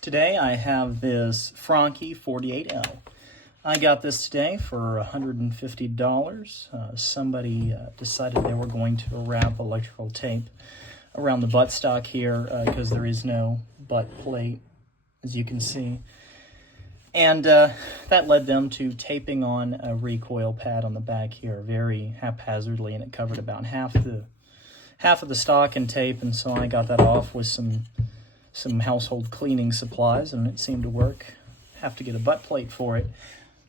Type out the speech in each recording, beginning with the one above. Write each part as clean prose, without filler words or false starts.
Today I have this Franchi 48L. I got this today for $150. Somebody decided they were going to wrap electrical tape around the buttstock here because there is no butt plate, as you can see. And that led them to taping on a recoil pad on the back here very haphazardly, and it covered about half of the stock in tape, and so I got that off with some household cleaning supplies, and it seemed to work. Have to get a butt plate for it.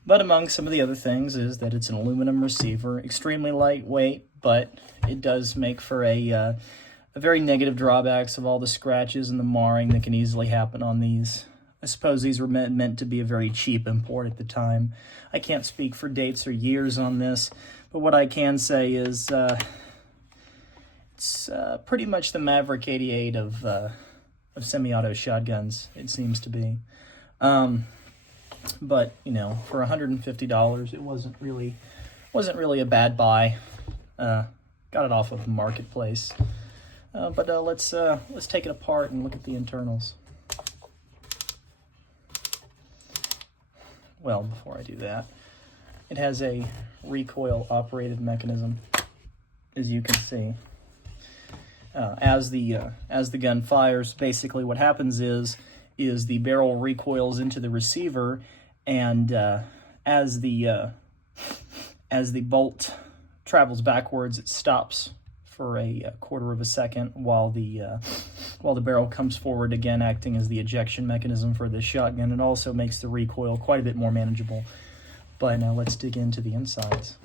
But among some of the other things is that it's an aluminum receiver, extremely lightweight, but it does make for a very negative drawbacks of all the scratches and the marring that can easily happen on these. I suppose these were meant to be a very cheap import at the time. I can't speak for dates or years on this, but what I can say is it's pretty much the Maverick 88 of semi-auto shotguns, it seems to be. But you know, for $150, it wasn't really a bad buy. Got it off of the marketplace. But let's take it apart and look at the internals. Well, before I do that, it has a recoil operated mechanism, as you can see. As the gun fires, basically what happens is the barrel recoils into the receiver, and as the bolt travels backwards, it stops for a quarter of a second while the barrel comes forward, again acting as the ejection mechanism for this shotgun. It also makes the recoil quite a bit more manageable. But now let's dig into the insides.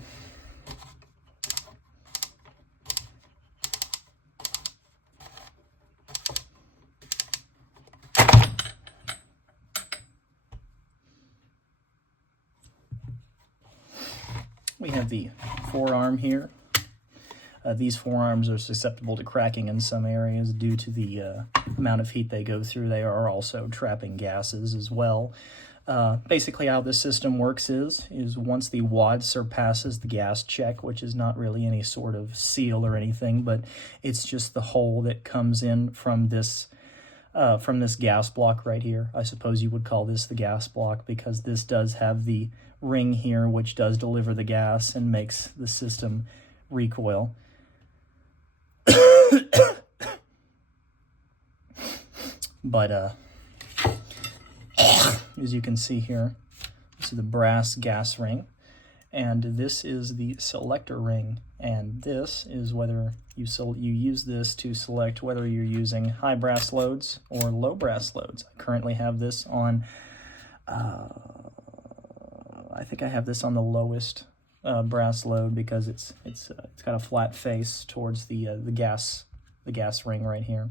We have the forearm here. These forearms are susceptible to cracking in some areas due to the amount of heat they go through. They are also trapping gases as well. Basically how this system works is once the wad surpasses the gas check, which is not really any sort of seal or anything, but it's just the hole that comes in from this gas block right here. I suppose you would call this the gas block because this does have the ring here which does deliver the gas and makes the system recoil. But as you can see here, this is the brass gas ring, and this is the selector ring, and this is whether you use this to select whether you're using high brass loads or low brass loads. I currently have this on I think I have this on the lowest brass load because it's got a flat face towards the gas ring right here,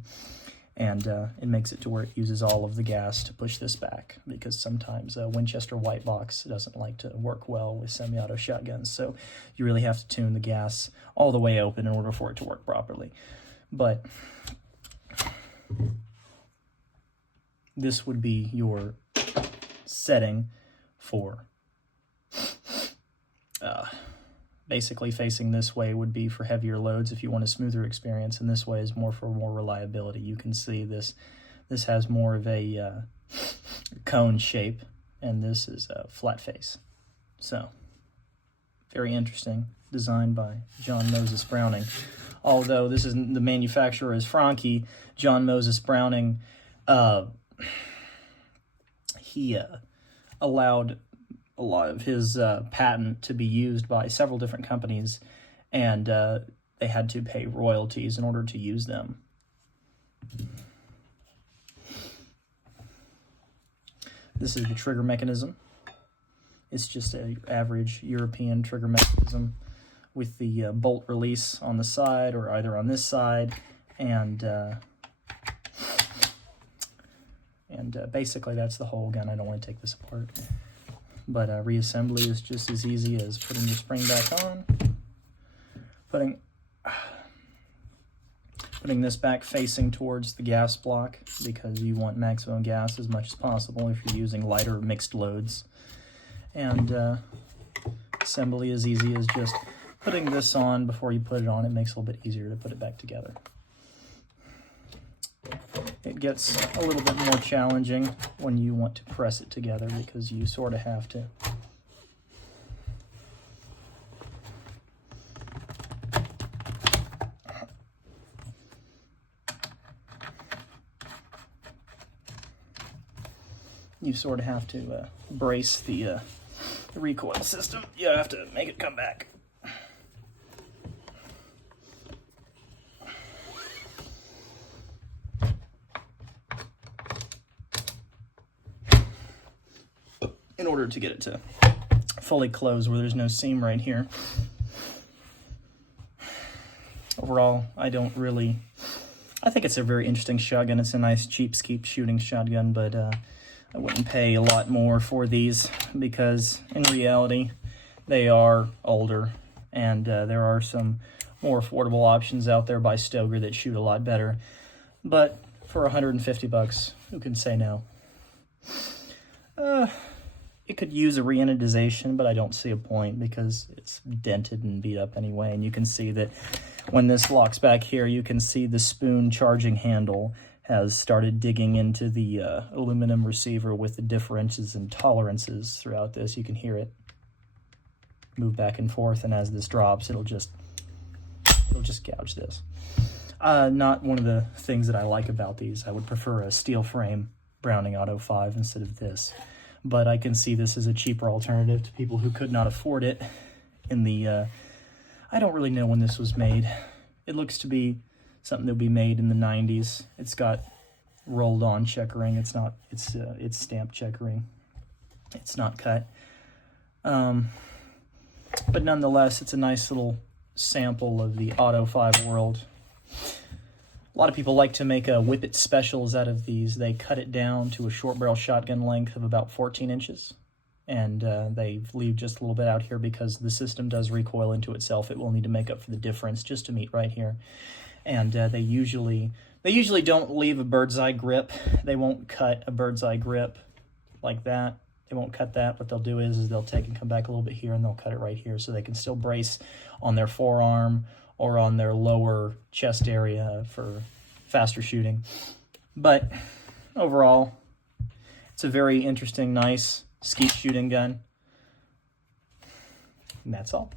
and it makes it to where it uses all of the gas to push this back, because sometimes Winchester white box doesn't like to work well with semi-auto shotguns, so you really have to tune the gas all the way open in order for it to work properly. But this would be your setting for basically facing this way would be for heavier loads if you want a smoother experience, and this way is more for more reliability. You can see this has more of a cone shape, and this is a flat face. So very interesting, designed by John Moses Browning. Although this isn't, the manufacturer is Franchi, John Moses Browning, he allowed a lot of his patent to be used by several different companies, and they had to pay royalties in order to use them. This is the trigger mechanism. It's just an average European trigger mechanism with the bolt release on the side, or either on this side, and basically that's the whole gun. I don't want to take this apart. But reassembly is just as easy as putting your spring back on, putting this back facing towards the gas block, because you want maximum gas as much as possible if you're using lighter mixed loads. And assembly is easy as just putting this on before you put it on. It makes it a little bit easier to put it back together. it gets a little bit more challenging when you want to press it together, because you sort of have to. You sort of have to brace the recoil system. You have to make it come back. In order to get it to fully close where there's no seam right here. Overall, I think it's a very interesting shotgun. It's a nice cheapskate shooting shotgun, but I wouldn't pay a lot more for these, because in reality they are older, and there are some more affordable options out there by Stoeger that shoot a lot better. But for 150 bucks, who can say no? It could use a re-anodization, but I don't see a point because it's dented and beat up anyway. And you can see that when this locks back here, you can see the spoon charging handle has started digging into the aluminum receiver with the differences and tolerances throughout this. You can hear it move back and forth, and as this drops, it'll just gouge this. Not one of the things that I like about these. I would prefer a steel frame Browning Auto 5 instead of this. But I can see this as a cheaper alternative to people who could not afford it. I don't really know when this was made. It looks to be something that would be made in the 90s. It's got rolled on checkering. It's stamped checkering. It's not cut. But nonetheless, it's a nice little sample of the Auto 5 world. A lot of people like to make whippet specials out of these. They cut it down to a short barrel shotgun length of about 14 inches. And they leave just a little bit out here because the system does recoil into itself. It will need to make up for the difference just to meet right here. And they usually don't leave a bird's eye grip. They won't cut a bird's eye grip like that. They won't cut that. What they'll do is they'll take and come back a little bit here, and they'll cut it right here so they can still brace on their forearm or on their lower chest area for faster shooting. But overall, it's a very interesting, nice skeet shooting gun. And that's all.